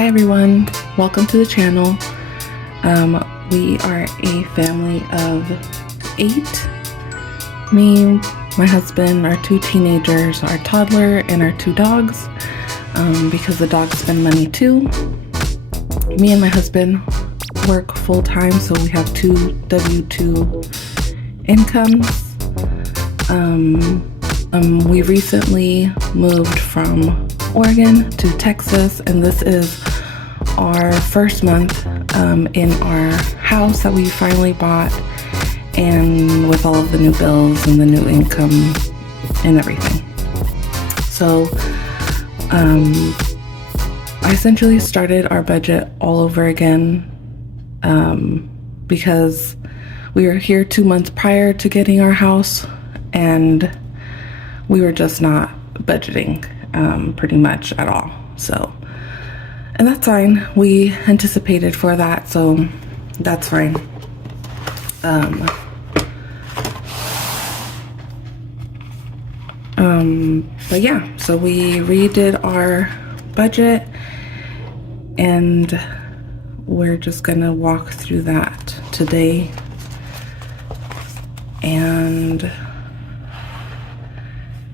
Hi everyone, welcome to the channel. We are a family of 8. Me, my husband, our 2 teenagers, our toddler, and our 2 dogs, because the dogs spend money too. Me and my husband work full-time, so we have 2 W-2 incomes. We recently moved from Oregon to Texas, and this is our first month in our house that we finally bought, and with all of the new bills and the new income and everything. So I essentially started our budget all over again because we were here 2 months prior to getting our house, and we were just not budgeting pretty much at all. So, and that's fine. We anticipated for that, so that's fine. But yeah, so we redid our budget, and we're just gonna walk through that today and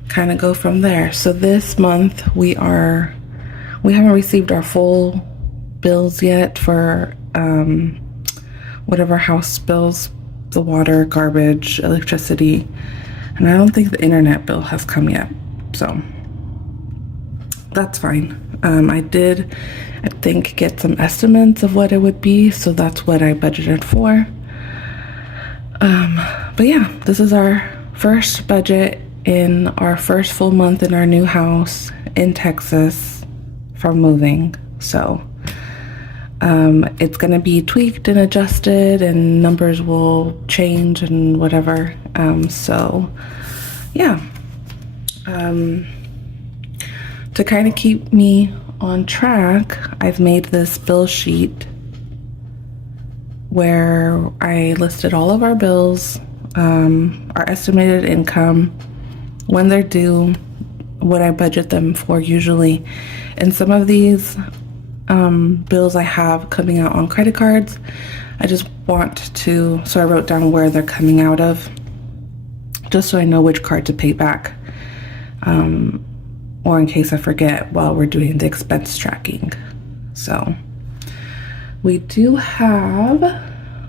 kind of go from there. So this month we haven't received our full bills yet for whatever house bills, the water, garbage, electricity, and I don't think the internet bill has come yet, so that's fine. I think get some estimates of what it would be, so that's what I budgeted for. But yeah, this is our first budget in our first full month in our new house in Texas from moving. So it's going to be tweaked and adjusted, and numbers will change and whatever. So yeah, to kind of keep me on track, I've made this bill sheet where I listed all of our bills, our estimated income, when they're due, what I budget them for usually. And some of these bills I have coming out on credit cards. I just want to, so I wrote down where they're coming out of, just so I know which card to pay back, or in case I forget while we're doing the expense tracking. So we do have,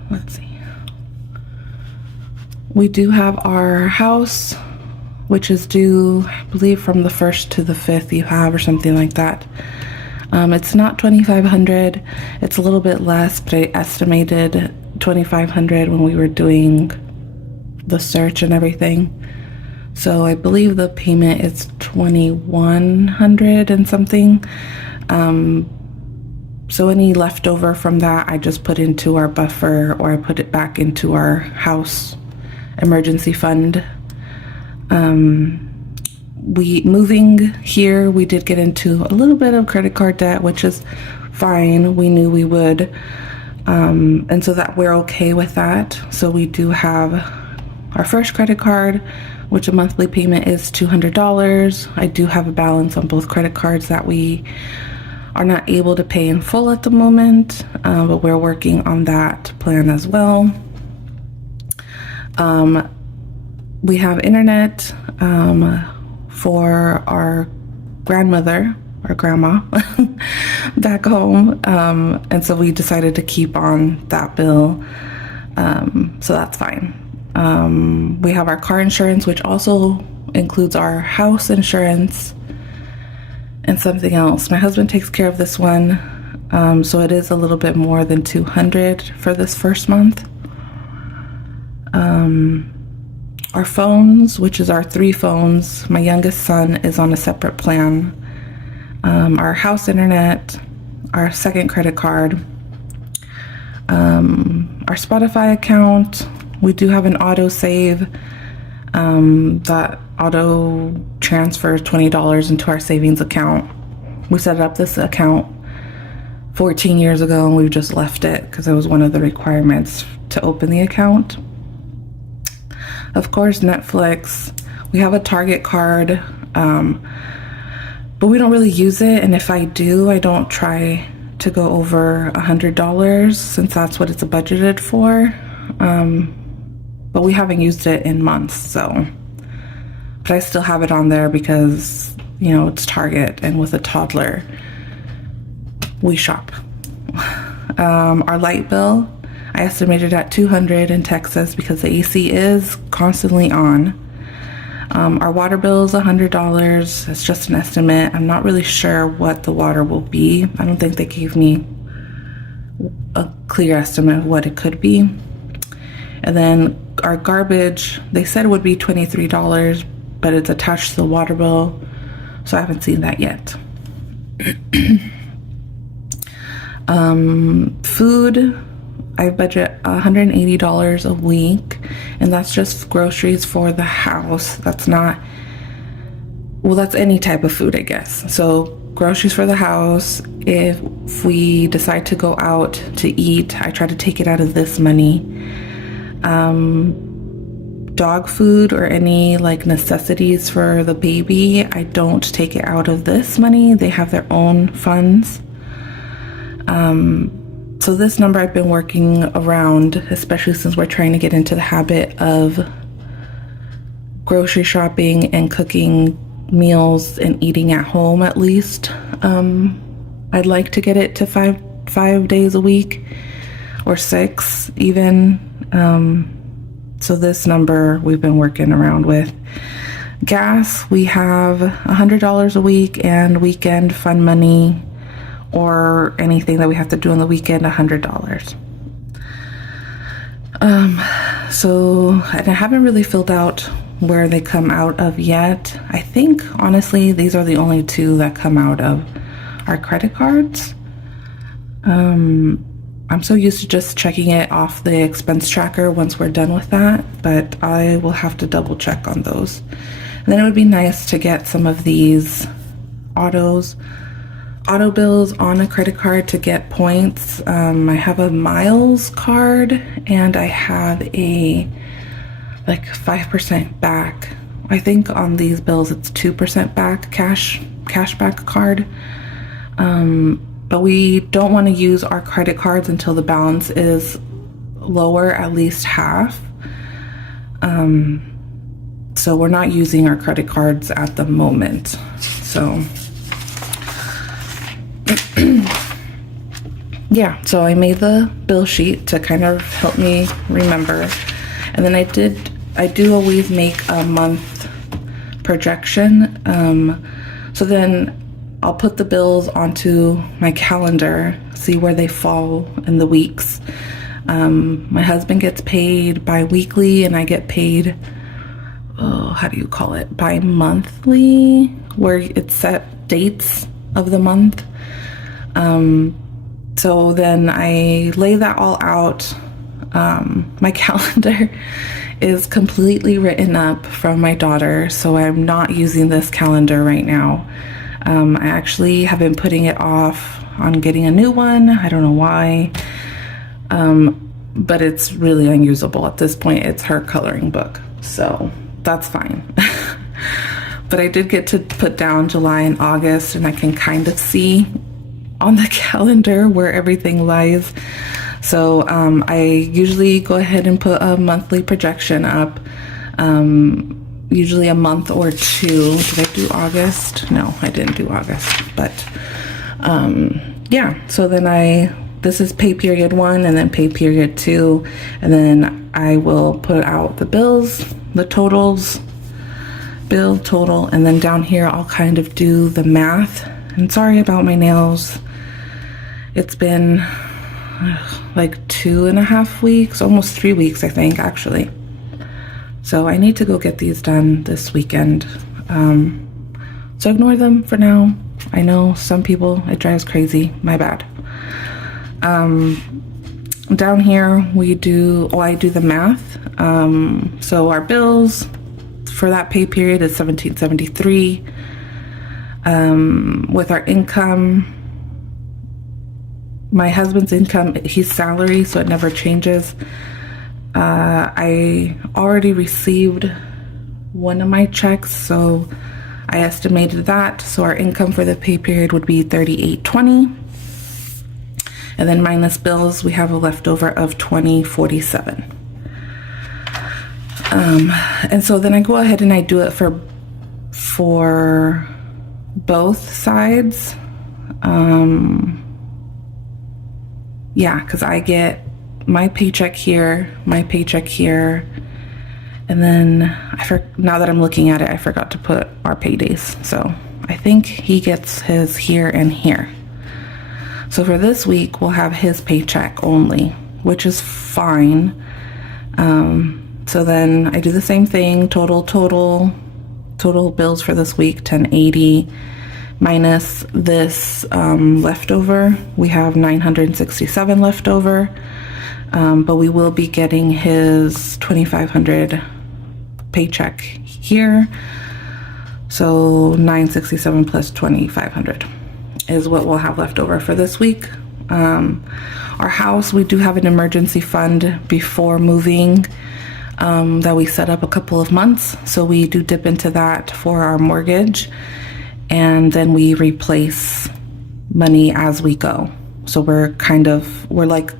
let's see, we do have our house, which is due, I believe, from the 1st to the 5th you have, or something like that. It's not $2,500, it's a little bit less, but I estimated $2,500 when we were doing the search and everything. So I believe the payment is $2,100 and something. So any leftover from that, I just put into our buffer, or I put it back into our house emergency fund. Moving here, we did get into a little bit of credit card debt, which is fine. We knew we would, and so that we're okay with that. So we do have our first credit card, which a monthly payment is $200. I do have a balance on both credit cards that we are not able to pay in full at the moment, but we're working on that plan as well. We have internet for our grandmother, or grandma, back home, and so we decided to keep on that bill, so that's fine. We have our car insurance, which also includes our house insurance and something else. My husband takes care of this one, so it is a little bit more than $200 for this first month. Our phones, which is our 3 phones, my youngest son is on a separate plan. Our house internet, our second credit card, our Spotify account. We do have an auto save that auto transfers $20 into our savings account. We set up this account 14 years ago, and we've just left it because it was one of the requirements to open the account. Of course, Netflix. We have a Target card, but we don't really use it, and if I do, I don't try to go over $100 since that's what it's budgeted for. But we haven't used it in months, so. But I still have it on there because, you know, it's Target, and with a toddler, we shop. Our light bill, I estimated at $200 in Texas because the AC is constantly on. Our water bill is $100. It's just an estimate. I'm not really sure what the water will be. I don't think they gave me a clear estimate of what it could be. And then our garbage, they said it would be $23, but it's attached to the water bill, so I haven't seen that yet. Food, I budget $180 a week, and that's just groceries for the house. That's not, well, that's any type of food, I guess. So groceries for the house. If we decide to go out to eat, I try to take it out of this money. Dog food or any like necessities for the baby, I don't take it out of this money. They have their own funds. So this number I've been working around, especially since we're trying to get into the habit of grocery shopping and cooking meals and eating at home at least. I'd like to get it to five days a week or 6 even. So this number we've been working around with. Gas, we have $100 a week, and weekend fund money or anything that we have to do on the weekend, $100. So, and I haven't really filled out where they come out of yet. I think, honestly, these are the only 2 that come out of our credit cards. I'm so used to just checking it off the expense tracker once we're done with that, but I will have to double check on those. And then it would be nice to get some of these auto bills on a credit card to get points. I have a miles card, and I have a like 5% back. I think on these bills it's 2% back, cash back card. But we don't want to use our credit cards until the balance is lower, at least half. So we're not using our credit cards at the moment. So yeah, so I made the bill sheet to kind of help me remember. And then I do always make a month projection. So then I'll put the bills onto my calendar, see where they fall in the weeks. My husband gets paid bi-weekly, and I get paid, how do you call it? Bi-monthly, where it's set dates of the month. So then I lay that all out. My calendar is completely written up from my daughter, so I'm not using this calendar right now. I actually have been putting it off on getting a new one. I don't know why, but it's really unusable at this point. It's her coloring book, so that's fine. But I did get to put down July and August, and I can kind of see on the calendar where everything lies. So I usually go ahead and put a monthly projection up. Usually a month or 2. Did I do August? No, I didn't do August. But yeah, so then this is pay period 1 and then pay period 2. And then I will put out the bills, the totals, bill total. And then down here, I'll kind of do the math. And sorry about my nails. It's been like 2.5 weeks, almost 3 weeks, I think, actually. So I need to go get these done this weekend. So ignore them for now. I know some people, it drives crazy. My bad. Down here, I do the math. So our bills for that pay period is $17.73. With our income, my husband's income, he's salary, so it never changes. I already received one of my checks, so I estimated that. So our income for the pay period would be $38.20. And then minus bills, we have a leftover of $20.47. And so then I go ahead and I do it for both sides. Yeah, because I get my paycheck here, and then now that I'm looking at it, I forgot to put our paydays. So I think he gets his here and here. So for this week, we'll have his paycheck only, which is fine. So then I do the same thing, total bills for this week, 1080, minus this leftover. We have 967 leftover, but we will be getting his 2,500 paycheck here. So 967 plus 2,500 is what we'll have left over for this week. Our house, we do have an emergency fund before moving that we set up a couple of months. So we do dip into that for our mortgage, and then we replace money as we go. So we're like,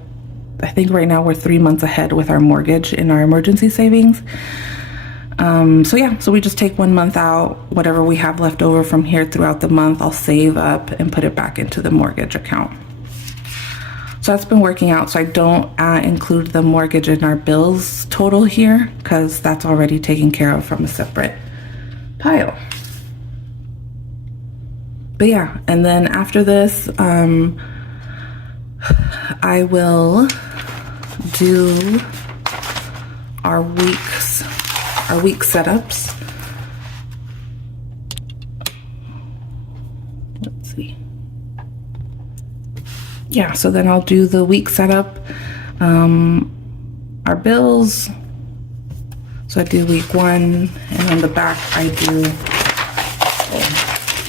I think right now we're 3 months ahead with our mortgage in our emergency savings. So we just take 1 month out, whatever we have left over from here throughout the month, I'll save up and put it back into the mortgage account. So that's been working out. So I don't include the mortgage in our bills total here, because that's already taken care of from a separate pile. But yeah, and then after this, I will do our week setups. Let's see. Yeah, so then I'll do the week setup, our bills. So I do week 1, and on the back I do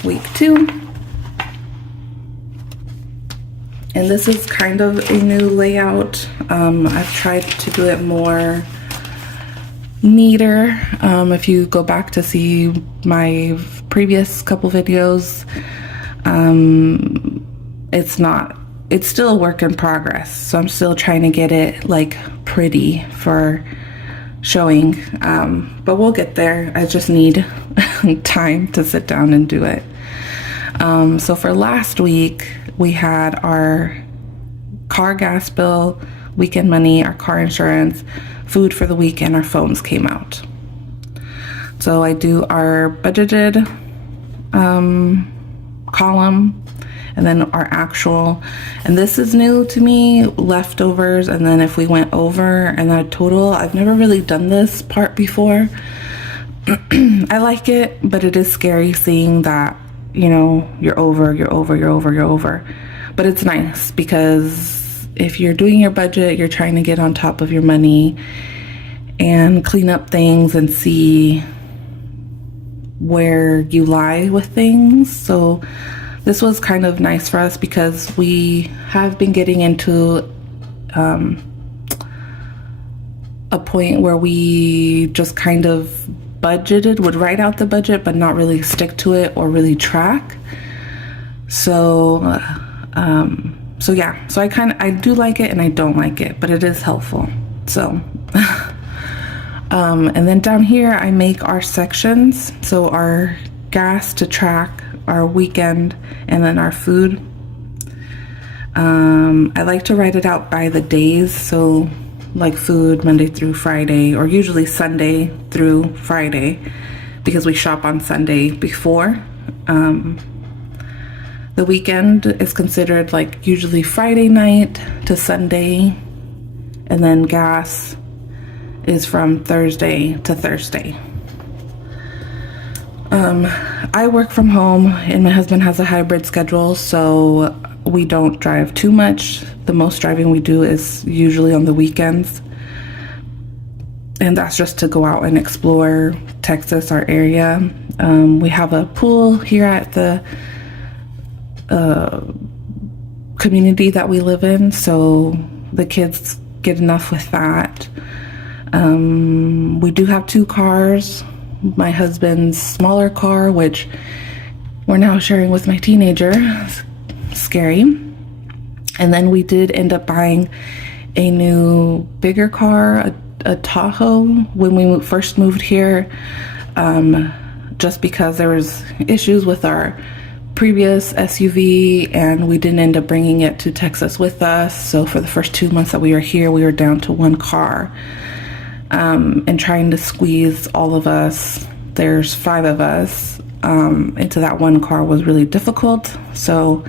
week 2. And this is kind of a new layout. I've tried to do it more neater. If you go back to see my previous couple videos, it's still a work in progress. So I'm still trying to get it like pretty for showing, but we'll get there. I just need time to sit down and do it. So for last week, we had our car gas bill, weekend money, our car insurance, food for the week, and our phones came out. So I do our budgeted column, and then our actual, and this is new to me, leftovers, and then if we went over, and then total. I've never really done this part before. I like it, but it is scary seeing that, you're over. But it's nice, because if you're doing your budget, you're trying to get on top of your money and clean up things and see where you lie with things. So this was kind of nice for us, because we have been getting into a point where we just kind of would write out the budget, but not really stick to it or really track. So I do like it and I don't like it, but it is helpful. So, and then down here, I make our sections. So our gas to track, our weekend, and then our food. I like to write it out by the days. So like food, Monday through Friday, or usually Sunday through Friday, because we shop on Sunday before. The weekend is considered like usually Friday night to Sunday, and then gas is from Thursday to Thursday. I work from home, and my husband has a hybrid schedule, so we don't drive too much. The most driving we do is usually on the weekends, and that's just to go out and explore Texas, our area. We have a pool here at the community that we live in, so the kids get enough with that. We do have 2 cars. My husband's smaller car, which we're now sharing with my teenager. It's scary. And then we did end up buying a new, bigger car, a Tahoe, when we first moved here, just because there was issues with our previous SUV and we didn't end up bringing it to Texas with us. So for the first 2 months that we were here, we were down to one car, and trying to squeeze all of us, there's 5 of us, into that one car was really difficult. So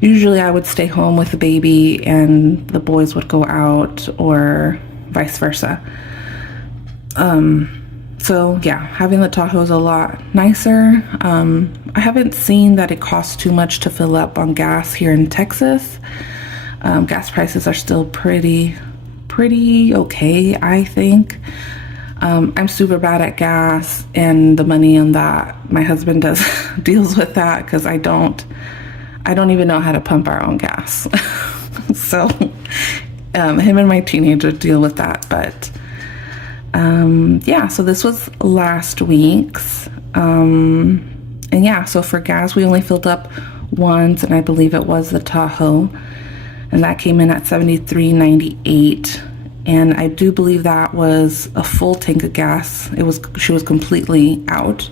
usually I would stay home with the baby and the boys would go out, or vice versa. So yeah, having the Tahoe is a lot nicer. I haven't seen that it costs too much to fill up on gas here in Texas. Gas prices are still pretty okay, I think. I'm super bad at gas and the money on that. My husband does deals with that because I don't even know how to pump our own gas. So him and my teenager deal with that. But yeah, so this was last week's. And yeah, so for gas, we only filled up once, and I believe it was the Tahoe, and that came in at $73.98. And I do believe that was a full tank of gas. She was completely out.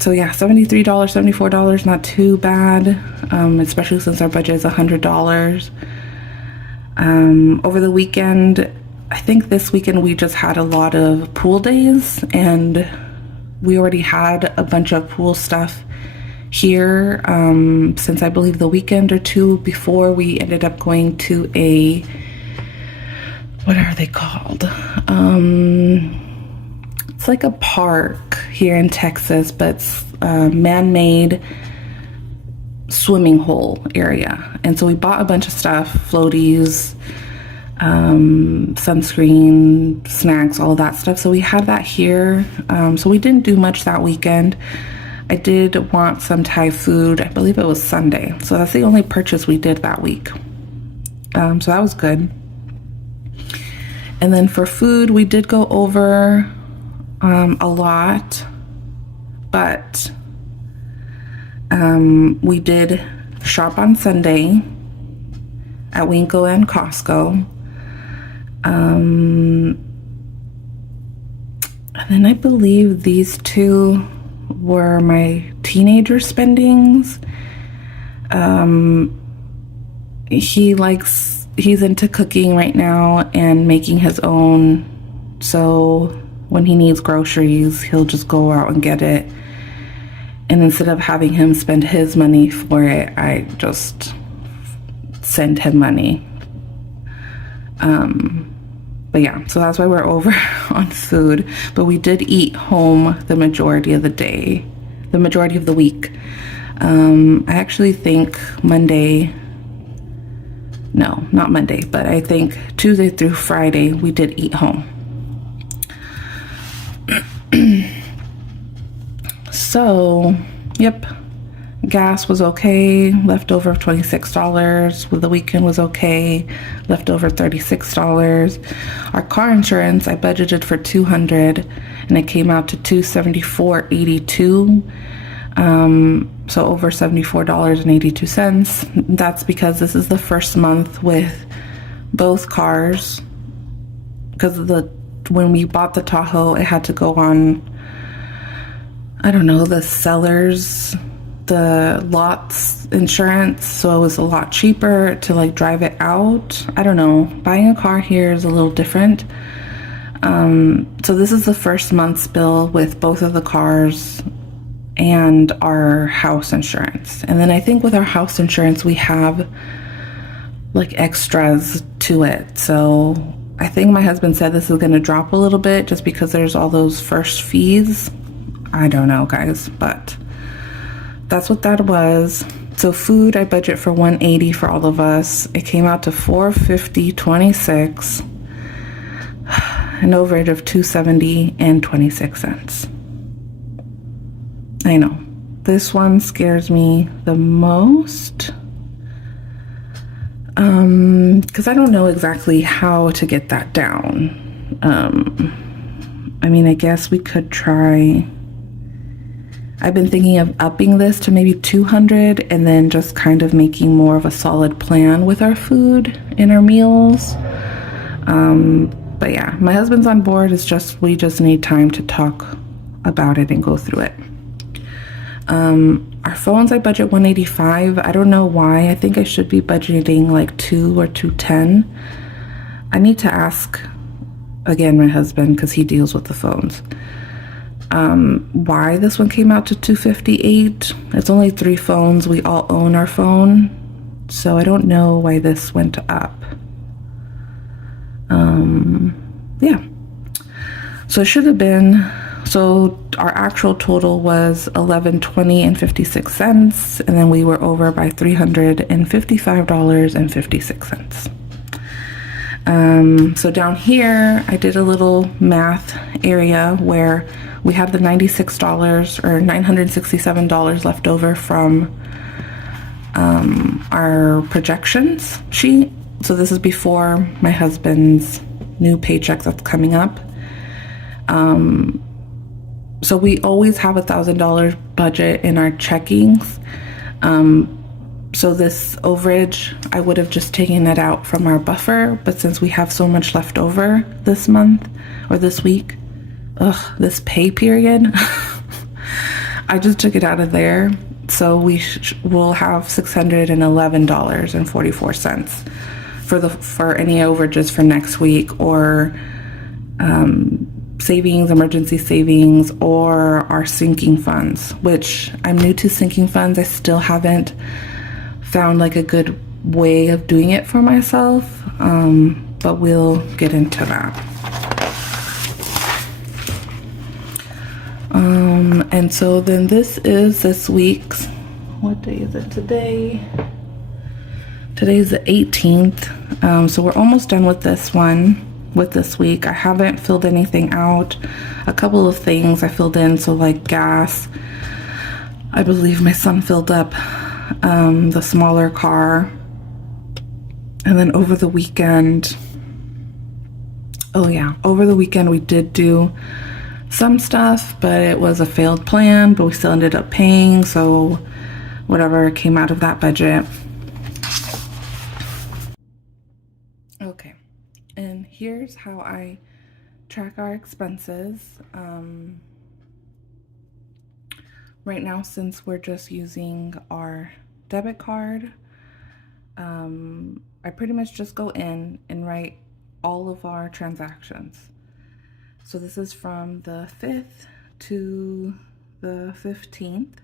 So yeah, $73, $74, not too bad, especially since our budget is $100. Over the weekend, I think this weekend we just had a lot of pool days, and we already had a bunch of pool stuff here, since I believe the weekend or two before. We ended up going to a, what are they called? It's like a park here in Texas, but it's a man-made swimming hole area. And so we bought a bunch of stuff, floaties, sunscreen, snacks, all of that stuff. So we had that here. So we didn't do much that weekend. I did want some Thai food. I believe it was Sunday. So that's the only purchase we did that week. So that was good. And then for food, we did go over a lot, but we did shop on Sunday at Winco and Costco. And then I believe these two were my teenager spendings. He's into cooking right now and making his own. So when he needs groceries, he'll just go out and get it. And instead of having him spend his money for it, I just send him money. But yeah, so that's why we're over on food. But we did eat home the majority of the day, the majority of the week. I actually think not Monday, but I think Tuesday through Friday we did eat home. So, yep, gas was okay, leftover of $26. Well, the weekend was okay, leftover $36. Our car insurance, I budgeted for $200 and it came out to $274.82. So over $74.82. That's because this is the first month with both cars, because when we bought the Tahoe, it had to go on, I don't know, the lot's insurance, so it was a lot cheaper to like drive it out. I don't know, buying a car here is a little different. So this is the first month's bill with both of the cars and our house insurance. And then I think with our house insurance we have like extras to it. So I think my husband said this is going to drop a little bit just because there's all those first fees. I don't know, guys, but that's what that was. So food, I budget for $180 for all of us. It came out to $450.26, an overage of $270.26. I know this one scares me the most, because I don't know exactly how to get that down. I mean, I guess we could try I've been thinking of upping this to maybe 200 and then just kind of making more of a solid plan with our food and our meals. But yeah, my husband's on board. It's just, we just need time to talk about it and go through it. Our phones, I budget 185. I don't know why. I think I should be budgeting like 2 or 210. I need to ask again my husband because he deals with the phones. Why this one came out to 258. It's only 3 phones. We all own our phone, so I don't know why this went up. Yeah. So it should have been. So our actual total was $11.20 and 56 cents, and then we were over by $355.56. So down here, I did a little math area where we have the $96 or $967 left over from our projections sheet. So this is before my husband's new paycheck that's coming up. So we always have $1,000 budget in our checkings. So this overage, I would have just taken it out from our buffer, but since we have so much left over this month or this week, this pay period, I just took it out of there. So we'll have $611.44 for any overages for next week, or savings, emergency savings, or our sinking funds, which I'm new to sinking funds. I still haven't found like a good way of doing it for myself, but we'll get into that. And so then this is this week's, what day is it today? Today's the 18th. So we're almost done with this one, with this week. I haven't filled anything out. A couple of things I filled in, so like gas. I believe my son filled up the smaller car. And then over the weekend, over the weekend we did do some stuff, but it was a failed plan, but we still ended up paying, so whatever came out of that budget. Okay, and here's how I track our expenses. Right now, since we're just using our debit card, I pretty much just go in and write all of our transactions. So this is from the 5th to the 15th.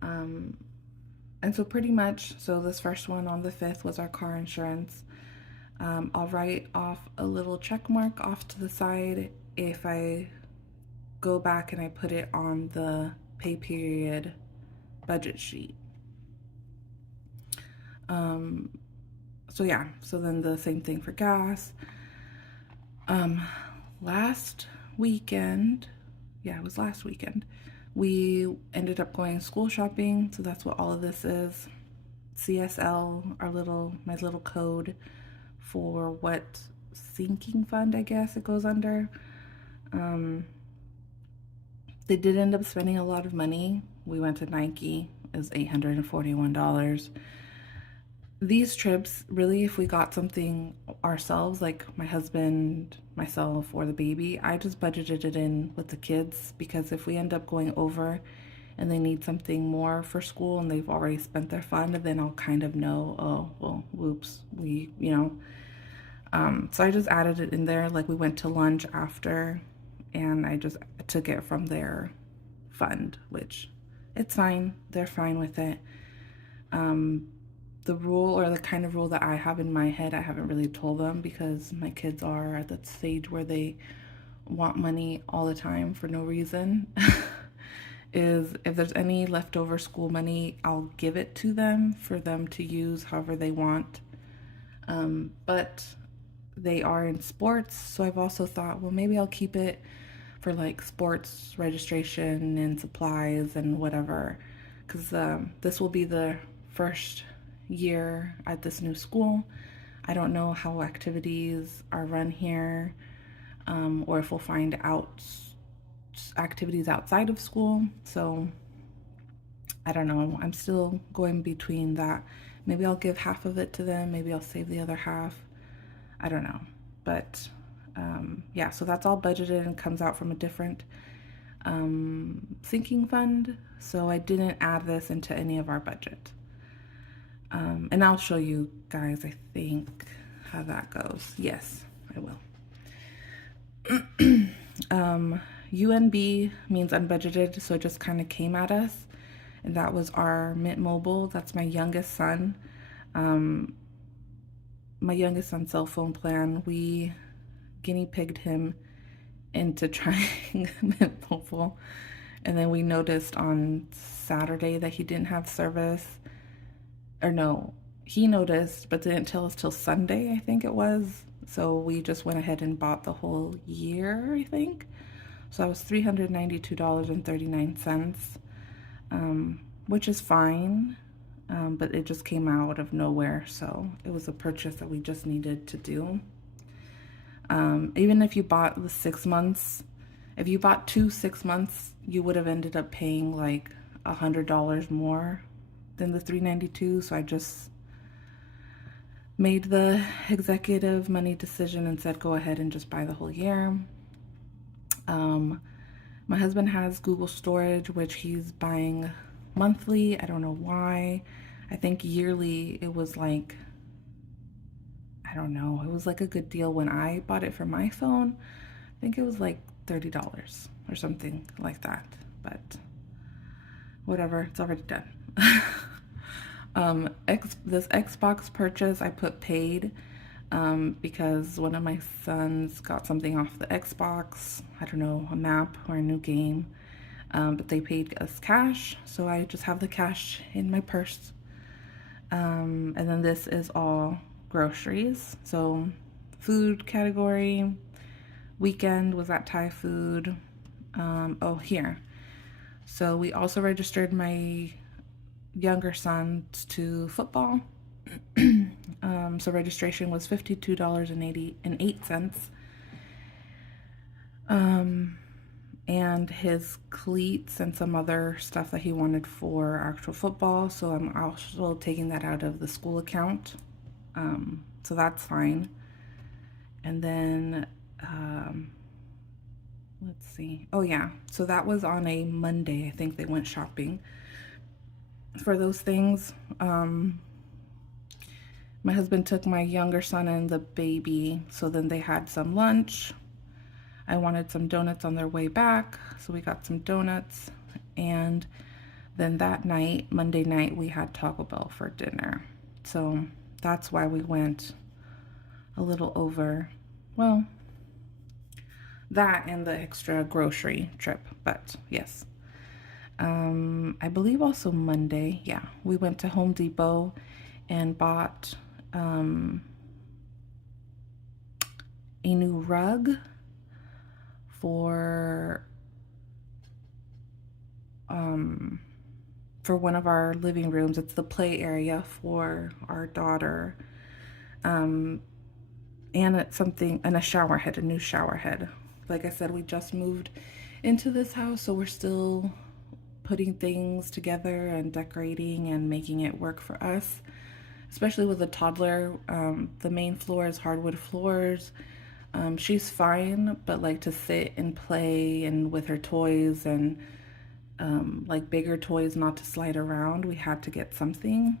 And so pretty much, so this first one on the 5th was our car insurance. I'll write off a little check mark off to the side if I go back and I put it on the pay period budget sheet. So yeah, so then the same thing for gas. Last weekend, it was last weekend, we ended up going school shopping, so that's what all of this is. CSL, my little code for what sinking fund, I guess it goes under. They did end up spending a lot of money. We went to Nike, it was $841. These trips, really, if we got something ourselves, like my husband, myself, or the baby, I just budgeted it in with the kids, because if we end up going over and they need something more for school and they've already spent their fund, then I'll kind of know, oh, well, whoops, so I just added it in there. Like we went to lunch after and I just took it from their fund, which it's fine. They're fine with it. The rule, or the kind of rule that I have in my head, I haven't really told them because my kids are at that stage where they want money all the time for no reason, is if there's any leftover school money, I'll give it to them for them to use however they want. But they are in sports, so I've also thought, well, maybe I'll keep it for like sports registration and supplies and whatever, because this will be the first year at this new school. I don't know how activities are run here, or if we'll find out activities outside of school. So I don't know. I'm still going between that. Maybe I'll give half of it to them. Maybe I'll save the other half. I don't know. But yeah, so that's all budgeted and comes out from a different sinking fund. So I didn't add this into any of our budget. And I'll show you guys, I think, how that goes. Yes, I will. UNB means unbudgeted, so it just kind of came at us. And that was our Mint Mobile. That's my youngest son. My youngest son's cell phone plan. We guinea pigged him into trying Mint Mobile. And then we noticed on Saturday that he didn't have service. Or no, he noticed, but didn't tell us till Sunday, I think it was. So we just went ahead and bought the whole year, I think. So that was $392.39, which is fine, but it just came out of nowhere. So it was a purchase that we just needed to do. Even if you bought the 6 months, if you bought 2 6 months, you would have ended up paying like $100 more than the $392. So I just made the executive money decision and said go ahead and just buy the whole year. My husband has Google Storage, which he's buying monthly. I don't know why. I think yearly it was like, I don't know, it was like a good deal when I bought it for my phone. I think it was like $30 or something like that, but whatever, it's already done. This Xbox purchase I put paid because one of my sons got something off the Xbox. I don't know, a map or a new game, but they paid us cash, so I just have the cash in my purse. And then this is all groceries. So food category, weekend was at Thai food. Oh, here. So we also registered my younger sons to football. So registration was $52.88. And his cleats and some other stuff that he wanted for actual football. So I'm also taking that out of the school account. So that's fine. And then, let's see. Oh yeah. So that was on a Monday. I think they went shopping for those things. My husband took my younger son and the baby, so then they had some lunch. I wanted some donuts on their way back, so we got some donuts. And then that night, Monday night, we had Taco Bell for dinner. So that's why we went a little over, well, that and the extra grocery trip, but yes. I believe also Monday, yeah, we went to Home Depot and bought a new rug for one of our living rooms. It's the play area for our daughter. And it's something, and a shower head, a new shower head. Like I said, we just moved into this house, so we're still putting things together and decorating and making it work for us, especially with a toddler. The main floor is hardwood floors. She's fine, but like to sit and play and with her toys and like bigger toys, not to slide around, we had to get something.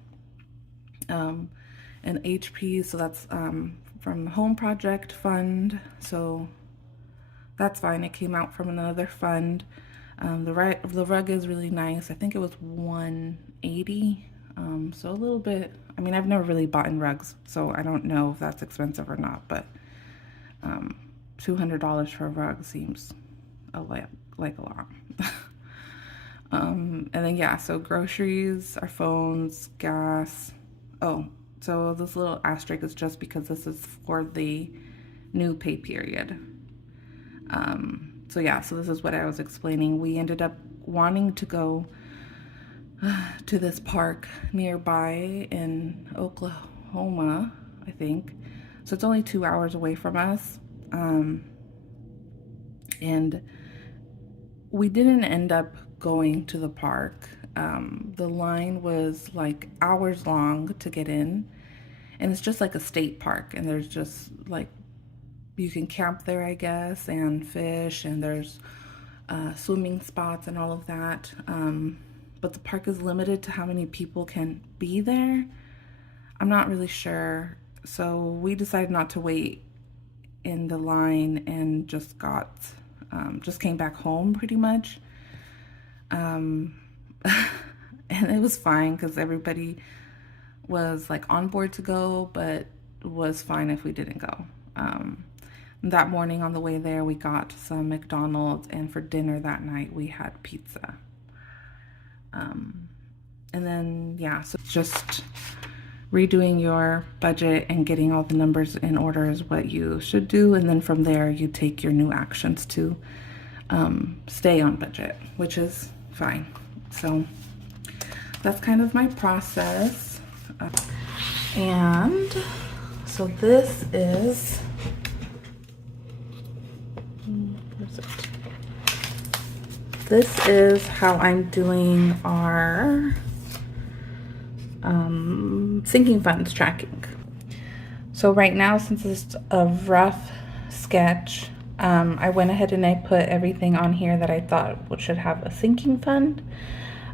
And HP, so that's from the Home Project Fund, so that's fine. It came out from another fund. The rug is really nice. I think it was $180. So a little bit. I mean, I've never really bought in rugs, so I don't know if that's expensive or not. But $200 for a rug seems like a lot. And then yeah, so groceries, our phones, gas. Oh, so this little asterisk is just because this is for the new pay period. So yeah, so this is what I was explaining. We ended up wanting to go to this park nearby in Oklahoma, I think. So it's only 2 hours away from us. And we didn't end up going to the park. The line was like hours long to get in, and it's just like a state park, and there's just like you can camp there, I guess, and fish, and there's swimming spots and all of that. But the park is limited to how many people can be there. I'm not really sure. So we decided not to wait in the line and just came back home pretty much. And it was fine because everybody was like on board to go, but was fine if we didn't go. That morning on the way there, we got some McDonald's, and for dinner that night, we had pizza. And then, yeah, so just redoing your budget and getting all the numbers in order is what you should do. And then from there, you take your new actions to stay on budget, which is fine. So that's kind of my process. And so this is, this is how I'm doing our sinking funds tracking. So right now, since it's a rough sketch, I went ahead and I put everything on here that I thought should have a sinking fund.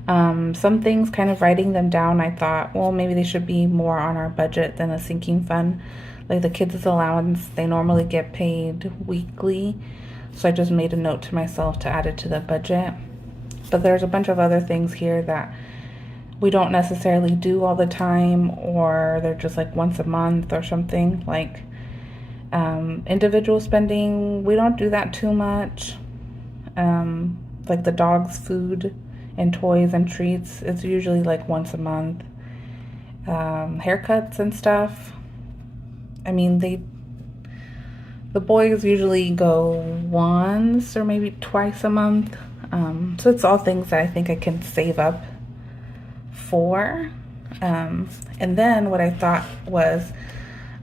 Some things, kind of writing them down, I thought, well, maybe they should be more on our budget than a sinking fund. Like the kids' allowance, they normally get paid weekly. So I just made a note to myself to add it to the budget. But there's a bunch of other things here that we don't necessarily do all the time, or they're just like once a month or something. Like individual spending, we don't do that too much. Like the dog's food and toys and treats, it's usually like once a month. Haircuts and stuff, I mean, the boys usually go once or maybe twice a month. So it's all things that I think I can save up for. And then what I thought was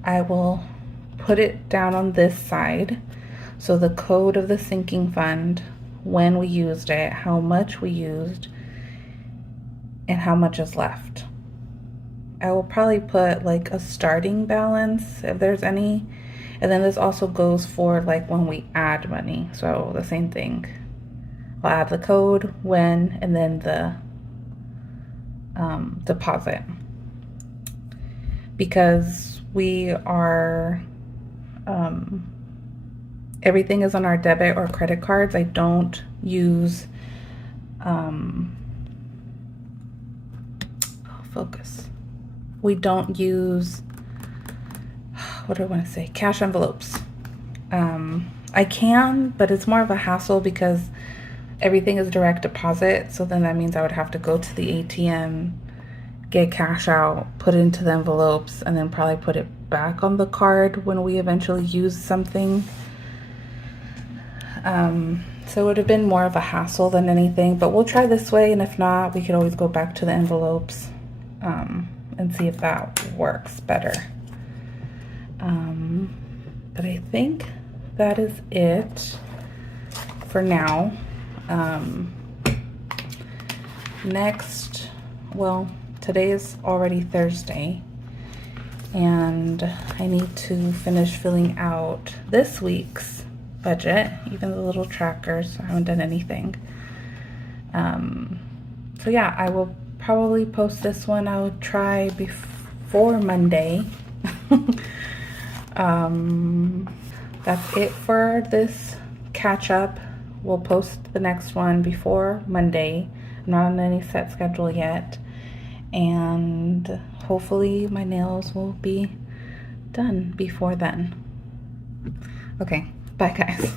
I will put it down on this side. So the code of the sinking fund, when we used it, how much we used, and how much is left. I will probably put like a starting balance if there's any. And then this also goes for like when we add money. So the same thing. I'll add the code, when, and then the deposit. Because we are, everything is on our debit or credit cards. I don't use, focus. We don't use, what do I want to say? Cash envelopes. I can, but it's more of a hassle because everything is direct deposit. So then that means I would have to go to the ATM, get cash out, put it into the envelopes, and then probably put it back on the card when we eventually use something. So it would have been more of a hassle than anything, but we'll try this way. And if not, we could always go back to the envelopes, and see if that works better. But I think that is it for now. Next, well, today is already Thursday, and I need to finish filling out this week's budget, even the little trackers. I haven't done anything. So yeah, I will probably post this one. I will try before Monday. That's it for this catch up. We'll post the next one before Monday. I'm not on any set schedule yet. And hopefully my nails will be done before then. Okay, bye guys.